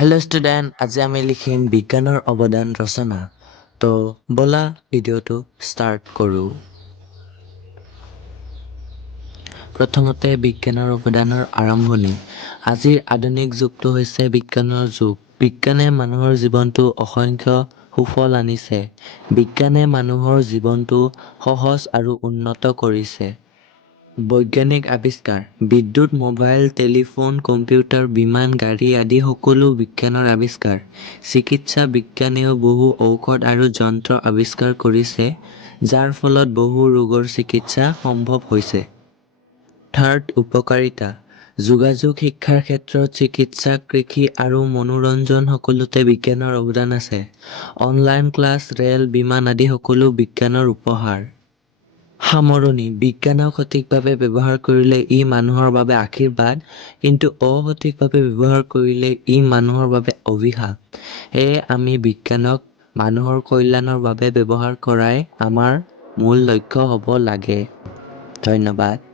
Hello' student, আজি আমি লিখিম বিজ্ঞানৰ অৱদান ৰচনা। তো ব'লা ভিডিঅ'টো ষ্টাৰ্ট কৰোঁ। প্ৰথমতে বিজ্ঞানৰ অৱদানৰ আৰম্ভণি। আজিৰ আধুনিক যুগটো হৈছে বিজ্ঞানৰ যুগ। বিজ্ঞানে মানুহৰ জীৱনটো অসংখ্য সুফল আনিছে। বিজ্ঞানে মানুহৰ জীৱনটো সহজ আৰু উন্নত কৰিছে। বৈজ্ঞানিক আৱিষ্কাৰ। বিদ্যুৎ, মোবাইল, টেলিফোন, কম্পিউটাৰ, বিমান, গাড়ী আদি সকলো বিজ্ঞানৰ আৱিষ্কাৰ। চিকিৎসা বিজ্ঞানেও বহু ঔষধ আৰু যন্ত্ৰ আৱিষ্কাৰ কৰিছে, যাৰ ফলত বহু ৰোগৰ চিকিৎসা সম্ভৱ হৈছে। থাৰ্ড, উপকাৰিতা। যোগাযোগ, শিক্ষাৰ ক্ষেত্ৰত, চিকিৎসা, কৃষি আৰু মনোৰঞ্জন সকলোতে বিজ্ঞানৰ অৱদান আছে। অনলাইন ক্লাছ, ৰেল, বিমান আদি সকলো বিজ্ঞানৰ উপহাৰ। সামৰণি। বিজ্ঞানক সঠিকভাৱে ব্যৱহাৰ কৰিলে ই মানুহৰ বাবে আশীৰ্বাদ, কিন্তু অসঠিকভাৱে ব্যৱহাৰ কৰিলে ই মানুহৰ বাবে অভিশাপ। সেয়ে আমি বিজ্ঞানক মানুহৰ কল্যাণৰ বাবে ব্যৱহাৰ কৰাই আমাৰ মূল লক্ষ্য হ'ব লাগে। ধন্যবাদ।